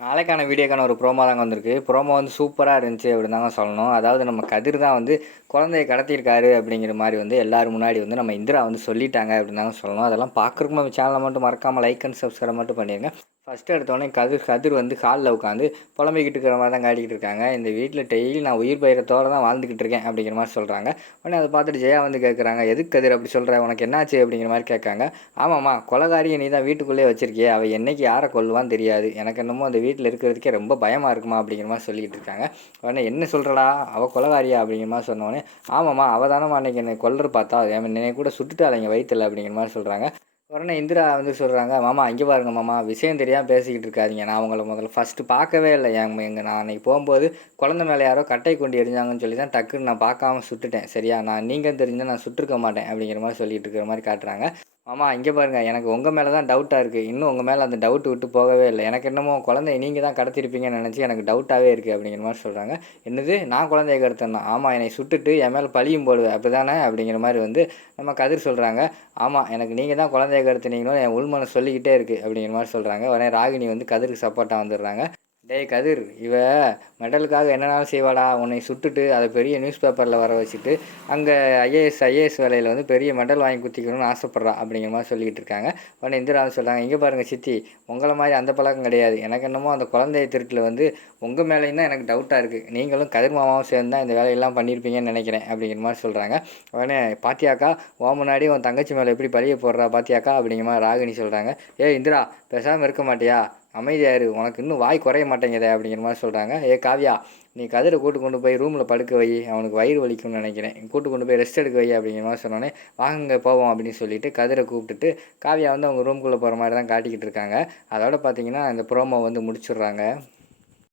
நாளைக்கான வீடியோக்கான ஒரு ப்ரோமோ தாங்க வந்திருக்கு. ப்ரோமோ வந்து சூப்பரா இருந்துச்சு அப்படின்னு தாங்க சொல்லணும். அதாவது நம்ம கதிர் தான் வந்து குழந்தைய கடத்தியிருக்காரு அப்படிங்கிற மாரி வந்து எல்லாரும் முன்னாடி வந்து நம்ம இந்திரா வந்து சொல்லிட்டாங்க அப்படின்னு தாங்க சொல்லணும். அதெல்லாம் பார்க்குறக்கு நம்ம சேனலை மட்டும் மறக்காம லைக் அண்ட் சப்ஸ்கிரைப் மட்டும் பண்ணிடுங்க. ஃபஸ்ட்டு எடுத்தோடனே கதிர் கதிர் வந்து ஹாலில் உட்காந்து புலம்பிக்கிட்டு இருக்கிற மாதிரி தான் காட்டிக்கிட்டு இருக்காங்க. இந்த வீட்டில் டெய்லி நான் உயிர் பயிரத்தோடு தான் வாழ்ந்துக்கிட்டு இருக்கேன் அப்படிங்கிற மாதிரி சொல்கிறாங்க. உடனே அதை பார்த்துட்டு ஜெயா வந்து கேட்குறாங்க, எதுக்கு கதிர் அப்படி சொல்கிற, உனக்கு என்னாச்சு அப்படிங்கிற மாதிரி கேட்காங்க. ஆமாம்மா, கொலகாரியை நீ தான் வீட்டுக்குள்ளேயே வச்சிருக்கியே, அவள் என்னைக்கு யாரை கொல்லுவான்னு தெரியாது, எனக்கு என்னமோ அந்த வீட்டில் இருக்கிறதுக்கே ரொம்ப பயமாக இருக்குமா அப்படிங்கிற மாதிரி சொல்லிக்கிட்டு இருக்காங்க. உடனே என்ன சொல்கிறடா, அவள் கொலகாரியா அப்படிங்கிற மாதிரி சொன்னோடனே, ஆமாம்மா அவள் தானம்மா அன்றைக்கி என்னை கொல்ற பார்த்தா, என்னை கூட சுட்டுட்டாள் வயிற்றுல அப்படிங்கிற மாதிரி சொல்கிறாங்க. உடனே இந்திரா வந்து சொல்கிறாங்க, மாமா இங்கே பாருங்க மாமா, விஷயம் தெரியாமல் பேசிக்கிட்டு இருக்காதீங்க, நான் உங்களை முதல்ல ஃபஸ்ட்டு பார்க்கவே இல்லை, நான் அன்றைக்கி போகும்போது குழந்தை மேலே யாரோ கட்டை கொண்டு எரிஞ்சாங்கன்னு சொல்லி தான் டக்குன்னு நான் பார்க்காம சுட்டுட்டேன், சரியா, நான் நீங்கள் தெரிஞ்சால் நான் சுட்டிருக்க மாட்டேன் அப்படிங்கிற மாதிரி சொல்லிட்டு இருக்கிற மாதிரி காட்டுறாங்க. மாமா இங்கே பாருங்கள், எனக்கு உங்கள் மேலே தான் டவுட்டாக இருக்குது, இன்னும் உங்கள் மேலே அந்த டவுட் விட்டு போகவே இல்லை, எனக்கு என்னமோ குழந்தைய நீங்கள் தான் கடத்திருப்பீங்கன்னு நினச்சி எனக்கு டவுட்டாகவே இருக்குது அப்படிங்கிற மாதிரி சொல்கிறாங்க. என்னது, நான் குழந்தைய கடத்தேன்னா? ஆமாம், என்னை சுட்டுட்டு என் மேலே பழியும் போடுவேன் அப்படி தானே அப்படிங்கிற மாதிரி வந்து நம்ம கதிர் சொல்கிறாங்க. ஆமாம், எனக்கு நீங்கள் தான் குழந்தைய கடத்துனீங்கன்னு என் உள்மனை சொல்லிக்கிட்டே இருக்குது அப்படிங்கிற மாதிரி சொல்கிறாங்க. உடனே ராகினி வந்து கதிருக்கு சப்போர்ட்டாக வந்துடுறாங்க. டேய் கதிர், இவ மெடலுக்காக என்னனாலும் செய்வாடா, உன்னை சுட்டுட்டு அதை பெரிய நியூஸ் பேப்பரில் வர வச்சுட்டு அங்கே ஐஏஎஸ் வேலையில் வந்து பெரிய மெடல் வாங்கி குத்திக்கணும்னு ஆசைப்பட்றா அப்படிங்கிற மாதிரி சொல்லிக்கிட்டு இருக்காங்க. உடனே இந்திரா சொல்கிறாங்க, இங்கே பாருங்கள் சித்தி, உங்களை மாதிரி அந்த பழக்கம் கிடையாது, எனக்கு என்னமோ அந்த குழந்தைய திருட்டில் வந்து உங்கள் மேலேயும் தான் எனக்கு டவுட்டாக இருக்குது, நீங்களும் கதிர் மாமாவும் சேர்ந்து தான் இந்த வேலையெல்லாம் பண்ணியிருப்பீங்கன்னு நினைக்கிறேன் அப்படிங்கிற மாதிரி சொல்கிறாங்க. உடனே பாத்தியாக்கா, உன் முன்னாடி உன் தங்கச்சி மேலே எப்படி பழிய போடுறா பாத்தியாக்கா அப்படிங்கிற மாதிரி ராகினி சொல்கிறாங்க. இந்திரா, பேசாமல் இருக்க மாட்டியா, அமைதியாரு, உனக்கு இன்னும் வாய் குறைய மாட்டேங்குதே அப்படிங்கிற மாதிரி சொல்கிறாங்க. காவியா, நீ கதிரை கொண்டு போய் ரூமில் படுக்க வை, அவனுக்கு வயிறு வலிக்கும்னு நினைக்கிறேன், கொண்டு போய் ரெஸ்ட் எடுக்க வை அப்படிங்கிற மாதிரி சொன்னோன்னே, வாங்க போவோம் அப்படின்னு சொல்லிட்டு கதிரை கூப்பிட்டுட்டு காவியா வந்து அவங்க ரூம்குள்ளே போகிற மாதிரி தான் காட்டிக்கிட்டு இருக்காங்க. அதோட பார்த்தீங்கன்னா இந்த ப்ரோமோ வந்து முடிச்சிடுறாங்க.